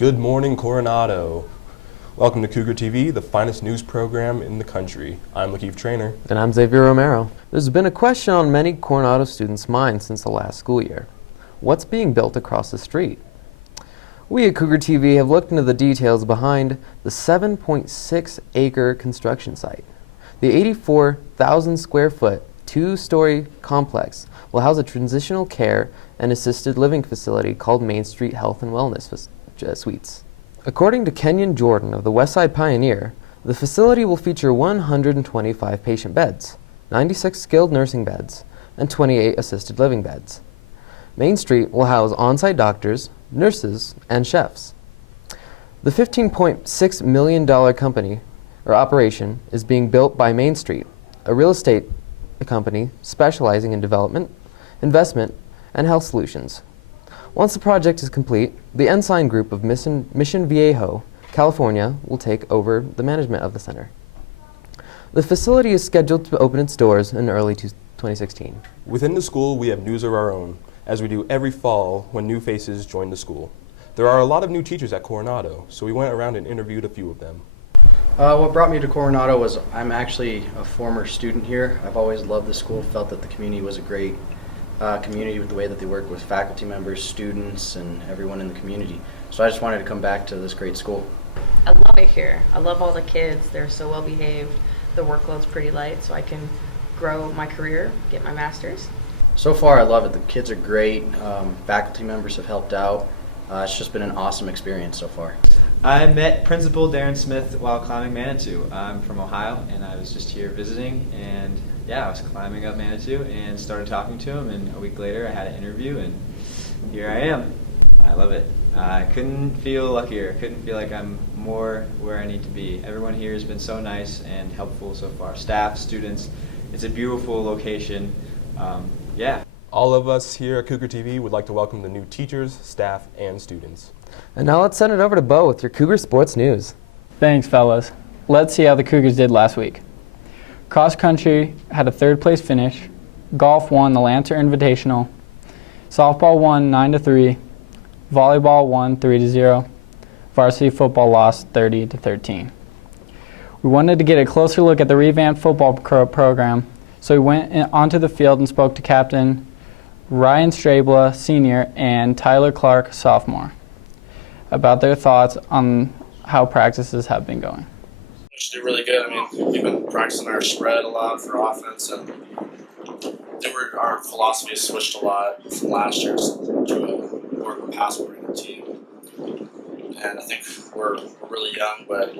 Good morning, Coronado. Welcome to Cougar TV, the finest news program in the country. I'm Lakeith Trainer. And I'm Xavier Romero. There's been a question on many Coronado students' minds since the last school year. What's being built across the street? We at Cougar TV have looked into the details behind the 7.6-acre construction site. The 84,000 square foot, two-story complex will house a transitional care and assisted living facility called Main Street Health and Wellness Suites. According to Kenyon Jordan of the Westside Pioneer, the facility will feature 125 patient beds, 96 skilled nursing beds, and 28 assisted living beds. Main Street will house on-site doctors, nurses, and chefs. The $15.6 million company or operation is being built by Main Street, a real estate company specializing in development, investment, and health solutions. Once the project is complete, the Ensign Group of Mission Viejo, California, will take over the management of the center. The facility is scheduled to open its doors in early 2016. Within the school, we have news of our own, as we do every fall when new faces join the school. There are a lot of new teachers at Coronado, so we went around and interviewed a few of them. What brought me to Coronado was I'm actually a former student here. I've always loved the school, felt that the community was a great community with the way that they work with faculty members, students, and everyone in the community. So I just wanted to come back to this great school. I love it here. I love all the kids. They're so well behaved. The workload's pretty light, so I can grow my career, get my master's. So far I love it. The kids are great. Faculty members have helped out. It's just been an awesome experience so far. I met Principal Darren Smith while climbing Manitou. I'm from Ohio, and I was just here visiting, and I was climbing up Manitou and started talking to him, and a week later I had an interview, and here I am. I love it. I couldn't feel luckier. Couldn't feel like I'm more where I need to be. Everyone here has been so nice and helpful so far. Staff, students. It's a beautiful location. All of us here at Cougar TV would like to welcome the new teachers, staff, and students. And now let's send it over to Bo with your Cougar Sports News. Thanks, fellas. Let's see how the Cougars did last week. Cross country had a third place finish. Golf won the Lancer Invitational. Softball won 9-3. Volleyball won 3-0. Varsity football lost 30-13. We wanted to get a closer look at the revamped football program, so we went onto the field and spoke to Captain Ryan Strabla, senior, and Tyler Clark, sophomore, about their thoughts on how practices have been going. Which did really good. I mean, we've been practicing our spread a lot for offense, and our philosophy has switched a lot from last year to a more of a pass-oriented team. And I think we're really young, but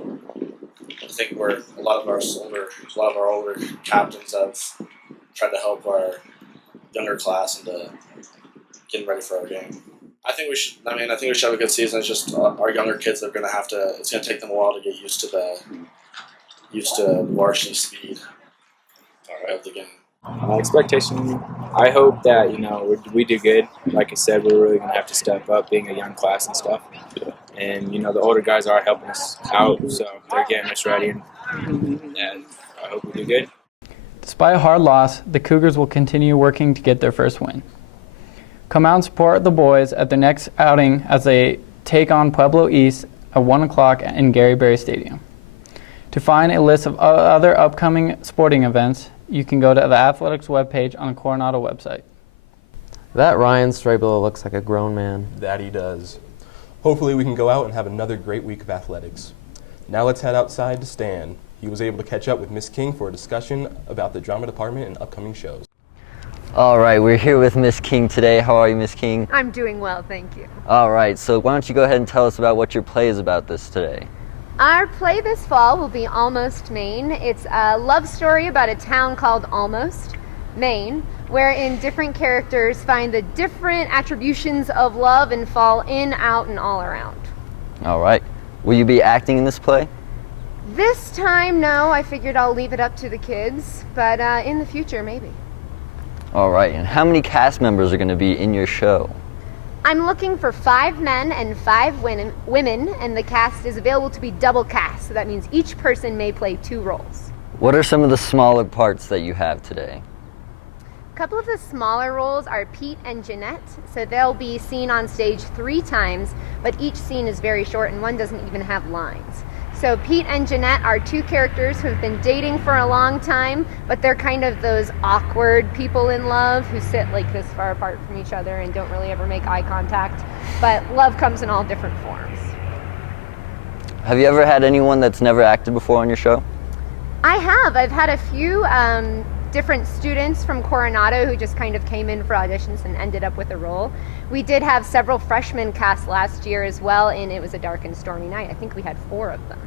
I think a lot of our older captains have tried to help our younger class into getting ready for our game. I think we should have a good season. It's just our younger kids are going to have to. It's going to take them a while to get used to varsity speed of the game. Expectation, I hope that we do good. Like I said, we're really going to have to step up, being a young class and stuff. And the older guys are helping us out, so they're getting us ready. And I hope we do good. Despite a hard loss, the Cougars will continue working to get their first win. Come out and support the boys at their next outing as they take on Pueblo East at 1 o'clock in Gary Berry Stadium. To find a list of other upcoming sporting events, you can go to the athletics webpage on the Coronado website. That Ryan Strabla looks like a grown man. That he does. Hopefully we can go out and have another great week of athletics. Now let's head outside to Stan. He was able to catch up with Miss King for a discussion about the drama department and upcoming shows. All right, we're here with Miss King today. How are you, Miss King? I'm doing well, thank you. All right, so why don't you go ahead and tell us about what your play is about this today. Our play this fall will be Almost Maine. It's a love story about a town called Almost, Maine, wherein different characters find the different attributions of love and fall in, out, and all around. All right. Will you be acting in this play? This time, no. I figured I'll leave it up to the kids, but in the future, maybe. All right, and how many cast members are going to be in your show? I'm looking for 5 men and 5 women, and the cast is available to be double cast, so that means each person may play 2 roles. What are some of the smaller parts that you have today? couple of the smaller roles are Pete and Jeanette. So they'll be seen on stage 3 times, but each scene is very short and one doesn't even have lines. So Pete and Jeanette are 2 characters who have been dating for a long time, but they're kind of those awkward people in love who sit like this far apart from each other and don't really ever make eye contact. But love comes in all different forms. Have you ever had anyone that's never acted before on your show? I have. I've had a few different students from Coronado who just kind of came in for auditions and ended up with a role. We did have several freshmen cast last year as well, and It Was a Dark and Stormy Night. I think we had 4 of them.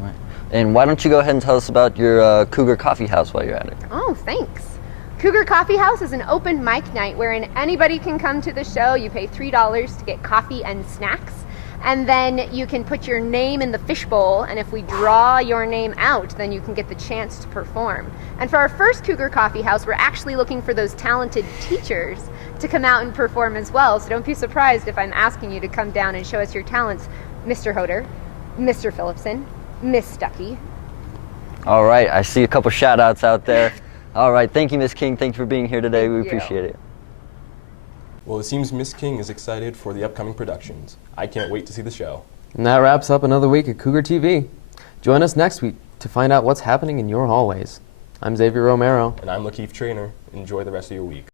All right. And why don't you go ahead and tell us about your Cougar Coffee House while you're at it? Oh, thanks. Cougar Coffee House is an open mic night wherein anybody can come to the show. You pay $3 to get coffee and snacks. And then you can put your name in the fishbowl, and if we draw your name out, then you can get the chance to perform. And for our first Cougar Coffee House, we're actually looking for those talented teachers to come out and perform as well. So don't be surprised if I'm asking you to come down and show us your talents, Mr. Hoder, Mr. Phillipson, Miss Stuckey. All right, I see a couple shout outs out there. All right, thank you, Miss King. Thank you for being here today. We appreciate it. Well, it seems Miss King is excited for the upcoming productions. I can't wait to see the show. And that wraps up another week at Cougar TV. Join us next week to find out what's happening in your hallways. I'm Xavier Romero. And I'm Lakeith Trainer. Enjoy the rest of your week.